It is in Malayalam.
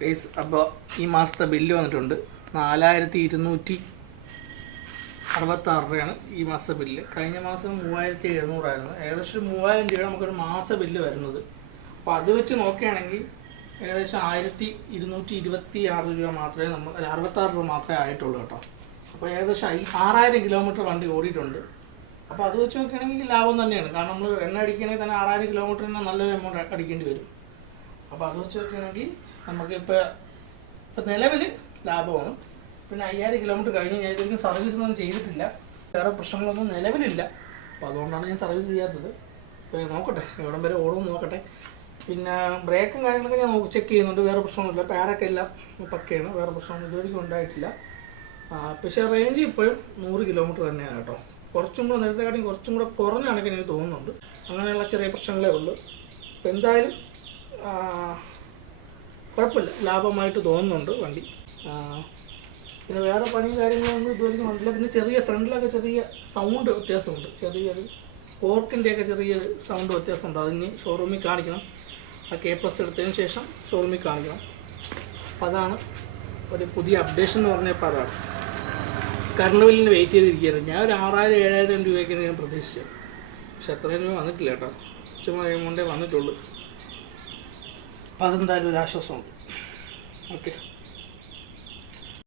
ഗൈസ് അപ്പോൾ ഈ മാസത്തെ ബില്ല് വന്നിട്ടുണ്ട്. നാലായിരത്തി ഇരുന്നൂറ്റി അറുപത്താറ് രൂപയാണ് ഈ മാസത്തെ ബില്ല് കഴിഞ്ഞ മാസം മൂവായിരത്തി എഴുന്നൂറായിരുന്നു ഏകദേശം മൂവായിരം രൂപ നമുക്കൊരു മാസ ബില്ല് വരുന്നത്. അപ്പോൾ അത് വെച്ച് നോക്കുകയാണെങ്കിൽ ഏകദേശം ആയിരത്തി ഇരുന്നൂറ്റി ഇരുപത്തി ആറ് രൂപ മാത്രമേ നമ്മൾ അറുപത്താറ് രൂപ മാത്രമേ ആയിട്ടുള്ളൂ കേട്ടോ. അപ്പോൾ ഏകദേശം ഐ ആറായിരം കിലോമീറ്റർ വണ്ടി ഓടിയിട്ടുണ്ട്. അപ്പോൾ അത് വെച്ച് നോക്കുകയാണെങ്കിൽ ലാഭം തന്നെയാണ്. കാരണം നമ്മൾ എണ്ണ അടിക്കണമെങ്കിൽ തന്നെ ആറായിരം കിലോമീറ്ററിന് നല്ലൊരു എമൗണ്ട് അടിക്കേണ്ടി വരും. അപ്പോൾ അത് വെച്ച് നോക്കുകയാണെങ്കിൽ നമുക്കിപ്പോൾ ഇപ്പം നിലവിൽ ലാഭമാണ്. പിന്നെ അയ്യായിരം കിലോമീറ്റർ കഴിഞ്ഞ് ഞാൻ ഇതൊന്നും സർവീസ് ഒന്നും ചെയ്തിട്ടില്ല. വേറെ പ്രശ്നങ്ങളൊന്നും നിലവിലില്ല. അപ്പോൾ അതുകൊണ്ടാണ് ഞാൻ സർവീസ് ചെയ്യാത്തത്. ഇപ്പോൾ നോക്കട്ടെ എവിടം വരെ ഓടുമെന്ന് നോക്കട്ടെ. പിന്നെ ബ്രേക്കും കാര്യങ്ങളൊക്കെ ഞാൻ ചെക്ക് ചെയ്യുന്നുണ്ട്. വേറെ പ്രശ്നമൊന്നുമില്ല. പാഡൊക്കെ എല്ലാം പക്കയാണ്. വേറെ പ്രശ്നമൊന്നും ഇതുവരെയും ഉണ്ടായിട്ടില്ല. പക്ഷേ റേഞ്ച് ഇപ്പോഴും നൂറ് കിലോമീറ്റർ തന്നെയാണ് കേട്ടോ. കുറച്ചും കൂടെ നേരത്തെ കാട്ടി കുറച്ചും കൂടെ കുറഞ്ഞ കണക്കിന് എനിക്ക് തോന്നുന്നുണ്ട്. അങ്ങനെയുള്ള ചെറിയ പ്രശ്നങ്ങളേ ഉള്ളൂ. അപ്പോൾ എന്തായാലും കുഴപ്പമില്ല. ലാഭമായിട്ട് തോന്നുന്നുണ്ട് വണ്ടി. പിന്നെ വേറെ പണി കാര്യങ്ങളൊന്നും ഇതുവരെയും വന്നില്ല. പിന്നെ ചെറിയ ഫ്രണ്ടിലൊക്കെ ചെറിയ സൗണ്ട് വ്യത്യാസമുണ്ട്. ചെറിയൊരു ഓർക്കിന്റെയൊക്കെ ചെറിയൊരു സൗണ്ട് വ്യത്യാസമുണ്ട്. അതിന് ഷോറൂമിൽ കാണിക്കണം. ആ കെ പ്ലസ് എടുത്തതിന് ശേഷം ഷോറൂമിൽ കാണിക്കണം. അതാണ് ഒരു പുതിയ അപ്ഡേഷൻ എന്ന് പറഞ്ഞപ്പോൾ അതാണ്. കറണ്ട് വെയിറ്റ് ചെയ്തിരിക്കുകയായിരുന്നു. ഞാൻ ഒരു ആറായിരം ഏഴായിരം രൂപയ്ക്കാണ് ഞാൻ പ്രതീക്ഷിച്ചത്. പക്ഷെ അത്രയും രൂപ വന്നിട്ടില്ല കേട്ടോ. ചുമ്മാ എമൗണ്ടേ വന്നിട്ടുള്ളൂ. അപ്പം അതെന്തായാലും ഒരു ആശ്വാസമുണ്ട്. ഓക്കെ